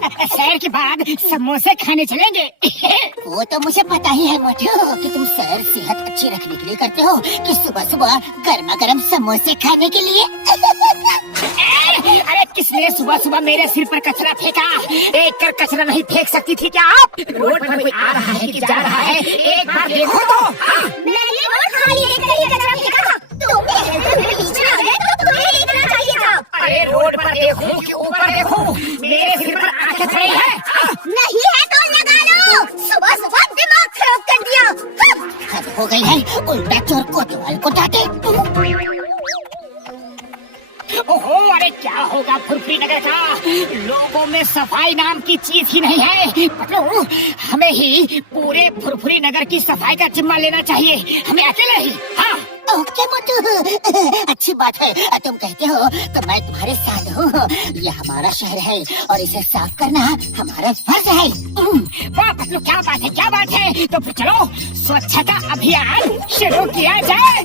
शहर के बाद समोसे खाने चलेंगे। वो तो मुझे पता ही है मोटू कि तुम सैर सेहत अच्छी रखने के लिए करते हो कि सुबह सुबह गर्मा गर्म समोसे खाने के लिए। अरे किसने सुबह सुबह मेरे सिर पर कचरा फेंका? एक कर कचरा नहीं फेंक सकती थी क्या आप? रोड पर कोई आ रहा है कि जा रहा है, एक बार देखो तो। मैंने रोड खाली देखकर ही कचरा फेंका था। तुम मेरे पीछे आ गए तो तुम्हें देखना चाहिए था। अरे रोड पर देखो कि ऊपर देखो, मेरे सिर पर आंखें खड़ी है। नहीं है तो लगा लो। सुबह सुबह दिमाग खराब कर दिया। हद हो गई है, उल्टा चोर कोतवाल को डांटे। ओहो, अरे क्या होगा फुरफुरी नगर का? लोगों में सफाई नाम की चीज ही नहीं है। पकड़ो, हमें ही पूरे फुरफुरी नगर की सफाई का जिम्मा लेना चाहिए, हमें अकेले ही। हाँ ओके मोटू, अच्छी बात है। तुम कहते हो तो मैं तुम्हारे साथ हूँ। ये हमारा शहर है और इसे साफ करना हमारा फर्ज है। वाह पतलू, क्या बात है, क्या बात है। तो फिर चलो स्वच्छता अभियान शुरू किया जाए।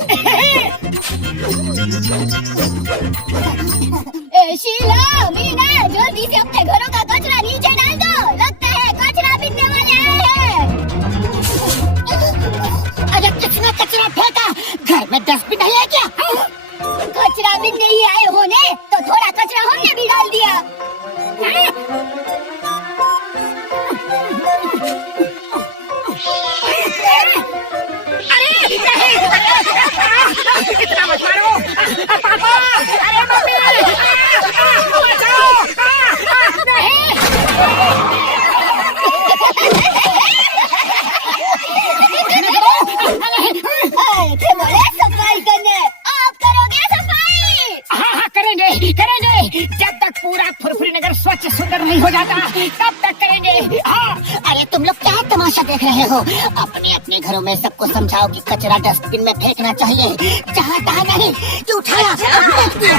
शीला, मीना, जल्दी से अपने घरों का कचरा नीचे डाल दो। लगता है कचरा बिनने वाले आए हैं। अरे किसने कचरा फेंका? घर में डस्टबिन नहीं है क्या? कचरा बिनने ही आए होने तो थोड़ा कचरा हमने भी डाल दिया। अरे नहीं, इतना मत मारो पापा। अरे मम्मी, बचाओ। नहीं, थे बोले सफाई करने, आप करोगे सफाई? हाँ करेंगे करेंगे। जब तक पूरा फुरफुरी नगर स्वच्छ सुंदर नहीं हो जाता तब तक करेंगे। हाँ। अरे तुम लोग क्या तमाशा देख रहे हो? अपने अपने घरों में सबको समझाओ कि कचरा डस्टबिन में फेंकना चाहिए, जहाँ तहाँ नहीं कि उठाया और फेंक दिया।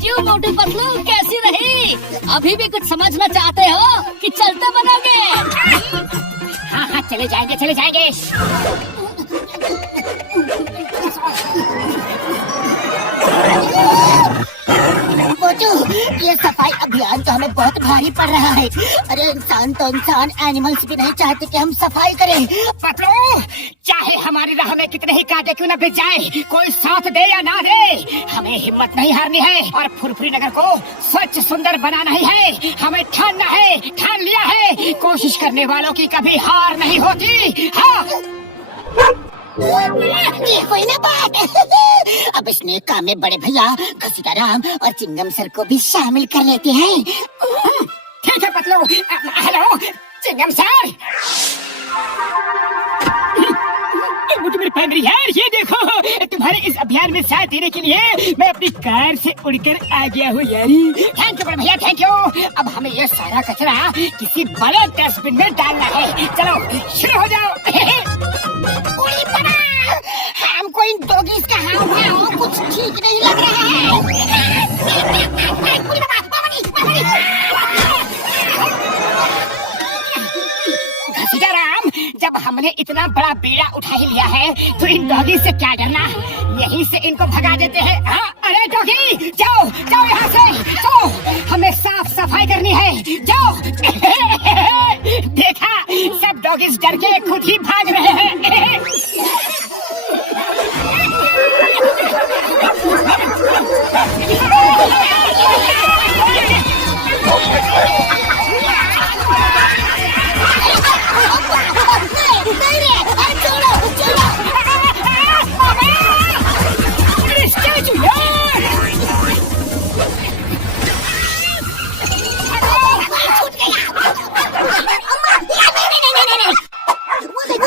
क्यों मोटू पतलू, कैसी रही? अभी भी कुछ समझना चाहते हो कि चलते बनोगे? हाँ चले जाएंगे चले जाएंगे। मोटू, ये सफाई अभियान तो हमें बहुत भारी पड़ रहा है। अरे इंसान तो इंसान, एनिमल्स भी नहीं चाहते कि हम सफाई करें। पतलू, चाहे हमारी राह में कितने ही कांटे क्यों न बिछ जाए, कोई साथ दे या ना दे, हमें हिम्मत नहीं हारनी है और फुरफुरी नगर को स्वच्छ सुंदर बनाना ही है। हमें ठानना है, ठान लिया है। कोशिश करने वालों की कभी हार नहीं होती। हाँ ये कोई ना बात। अब इस नेक काम में बड़े भैया घसीटाराम और चिंगम सर को भी शामिल कर लेते हैं। ठीक है पतलू। Hello Chingam sir. मुझे मेरी फैमिली यार, ये देखो तुम्हारे इस अभियान में साथ देने के लिए मैं अपनी कार से उड़कर आ गया हूँ यारी। थैंक यू बड़े भैया, थैंक यू। अब हमें ये सारा कचरा किसी बड़े डस्टबिन में डालना है। चलो शुरू हो जाओ। उड़ी पड़ा, हमको इन डॉगीज का हाव कुछ ठीक नहीं लग रहा है। घसीटाराम, जब हमने इतना बड़ा बीड़ा उठा ही लिया है तो इन डॉगी से क्या डरना, यहीं से इनको भगा देते हैं। हाँ अरे डॉगी जाओ जाओ यहाँ से, जाओ, हमें साफ सफाई करनी है, जाओ। देखा, सब डॉगीज डर के खुद ही भाग रहे हैं।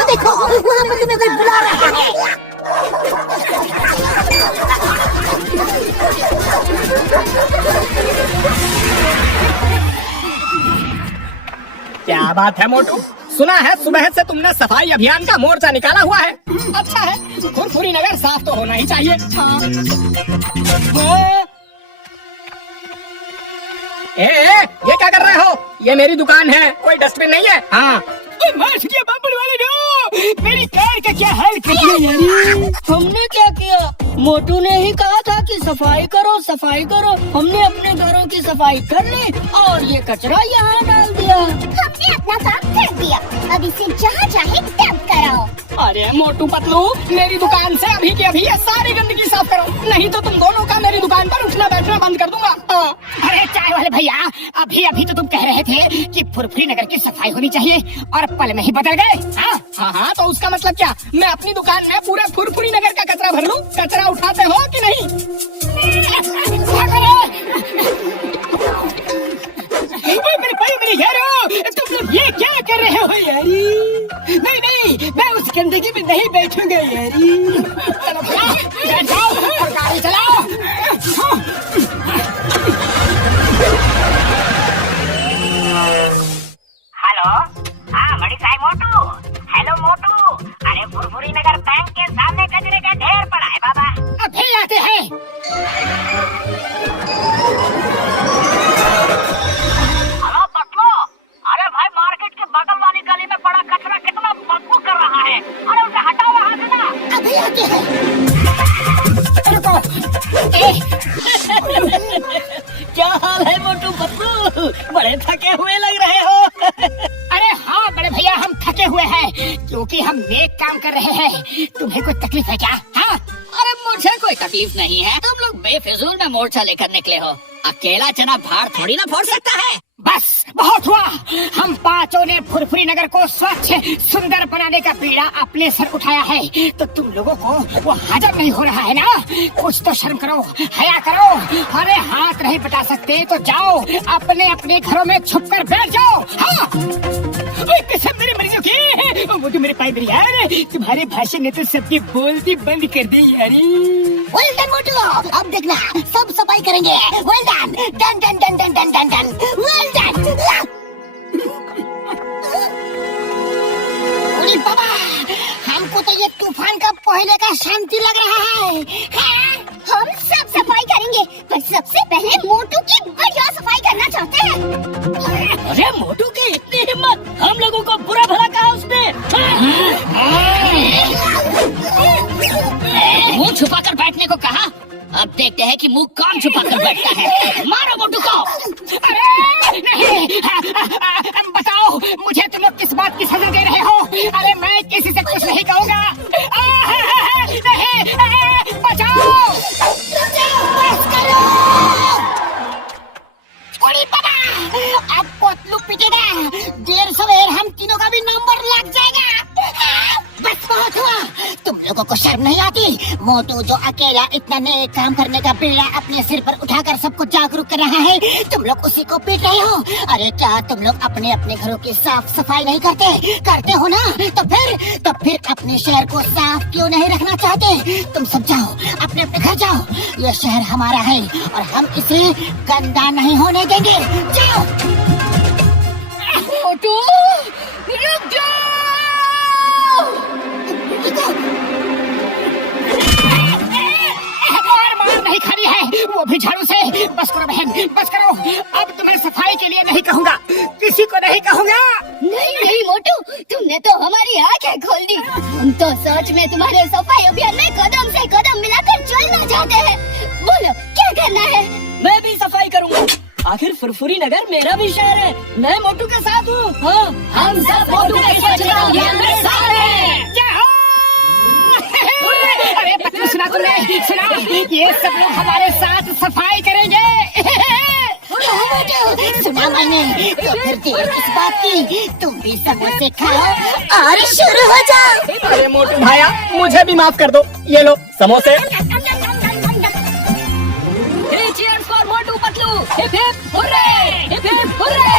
देखो, वहाँ पर तुम्हें कोई बुला रहा है। क्या बात है मोटू, सुना है सुबह से तुमने सफाई अभियान का मोर्चा निकाला हुआ है। अच्छा है, फुरफुरी नगर साफ तो होना ही चाहिए। ये क्या कर रहे हो? ये मेरी दुकान है, कोई डस्टबिन नहीं है। हाँ वाले, मेरी कार का क्या हाल कर दिया यार? हमने क्या किया? मोटू ने ही कहा था कि सफाई करो सफाई करो। हमने अपने घरों की सफाई कर ली और ये कचरा यहाँ डाल दिया। हमने अपना काम कर दिया, अब इसे जहाँ चाहे डंप कराओ। अरे मोटू पतलू, मेरी दुकान से अभी के अभी ये सारी गंदगी साफ करो, नहीं तो तुम दोनों का मेरी दुकान पर उठना बैठना बंद कर दूंगा। अरे चाय वाले भैया, अभी अभी तो तुम कह रहे थे कि फुरफुरी नगर की सफाई होनी चाहिए और पल में ही बदल गए। हाँ, तो उसका मतलब क्या? मैं अपनी दुकान में पूरे फुरफुरी नगर का कचरा भर लूं? कचरा उठाते हो कि नहीं? मेरी यारो, तुम लोग ये क्या कर रहे हो यारी? नहीं, मैं उस गंदगी में नहीं बैठूंगा यारी। चलो बैठ जाओ और गाड़ी चलाओ। हेलो, हाँ बड़ी साई मोटू। हेलो मोटू, अरे फुरफुरी नगर बैंक के सामने कचरे का ढेर पड़ा है बाबा। अभी आते हैं। हेलो पतलू, अरे भाई मार्केट के बगल वाली गली में पड़ा कचरा कितना बदबू कर रहा है, अरे उसे हटाओ वहाँ से ना। अभी आते हैं। रुको। क्या हाल है मोटू पतलू? बड़े थके हुए लग रहे हो। अरे हाँ बड़े भैया, हम थके हुए हैं क्योंकि हम नेक काम कर रहे हैं। तुम्हें कोई तकलीफ है क्या? हाँ, अरे मुझे कोई तकलीफ नहीं है। तुम लोग बेफिजूल में मोर्चा लेकर निकले हो। अकेला चना भार थोड़ी ना फोड़ सकता है। बस बहुत हुआ। हम पांचों ने फुरफुरी नगर को स्वच्छ सुंदर बनाने का बीड़ा अपने सर उठाया है, तो तुम लोगों को वो हजम नहीं हो रहा है ना? कुछ तो शर्म करो, हया करो। अरे हाथ नहीं बटा सकते तो जाओ अपने अपने घरों में छुप कर बैठ जाओ। हाँ, कसम मेरी मर्जी की। वो तो मेरे पाई मेरी यार, तुम्हारे भाषण ने तो सबकी बोलती बंद कर दी यारी। वेल डन मोटू, अब देखना सब सफाई करेंगे। Well done, done done done done done done done, well done. अरे बाबा, हमको तो ये तूफान का पहले का शांति लग रहा है। हाँ? हम सब सफाई करेंगे, पर सबसे पहले मोटू की बढ़िया सफाई करना चाहते हैं। अरे मोटू की इतनी हिम्मत, हम लोगों को बुरा भला कहा उसने। मुंह छुपाकर बैठने को कहा, अब देखते हैं कि मुंह कौन छुपाकर बैठता है। मारो मोटू को। अरे नहीं, बताओ मुझे तुम लोग किस बात की सजा दे रहे हो? अरे मैं किसी से कुछ नहीं कहूँगा। नहीं, बचाओ। बस करो। अरे बाबा, अब पतलू पिटेगा। देर सवेर हम तीनों का भी नंबर लग जाएगा। बस बहुत हुआ। तुम लोगों को शर्म नहीं आती? मोटू जो अकेला इतना नए काम करने का बीड़ा अपने सिर पर उठाकर सबको जागरूक कर रहा है, तुम लोग उसी को पीट रहे हो। अरे क्या तुम लोग अपने अपने घरों की साफ सफाई नहीं करते हो ना? तो फिर अपने शहर को साफ क्यों नहीं रखना चाहते? तुम सब जाओ, अपने अपने घर जाओ। ये शहर हमारा है और हम इसे गंदा नहीं होने देंगे। जाओ। मोटू रुक जाओ। और मार नहीं खानी है, वो भी झाड़ू से। बस करो बहन, बस करो। अब तुम्हें सफाई के लिए नहीं कहूँगा, किसी को नहीं कहूँगा। नहीं मोटू, तुमने तो हमारी आंखें खोल दी। हम तो सच में तुम्हारे सफाई अभियान में कदम से कदम मिलाकर चलना चाहते हैं। बोलो क्या करना है? मैं भी सफाई करूंगा। आखिर फुरफुरी नगर मेरा भी शहर है। मैं मोटू के साथ हूँ। हाँ, हम सब मोटू के स्वच्छता अभियान में साथ हैं। अरे पत्नी, सुना तुमने? सुना? ये सब लोग हमारे साथ सफाई करेंगे। सुना मैंने, तो फिर देर किस बात की? तुम भी समोसे खाओ और शुरू हो जाओ। अरे मोटू भाया, मुझे भी माफ कर दो। ये लो समोसे। Cheers for Motu Patlu. Hip hip hurray, hip hip hurray.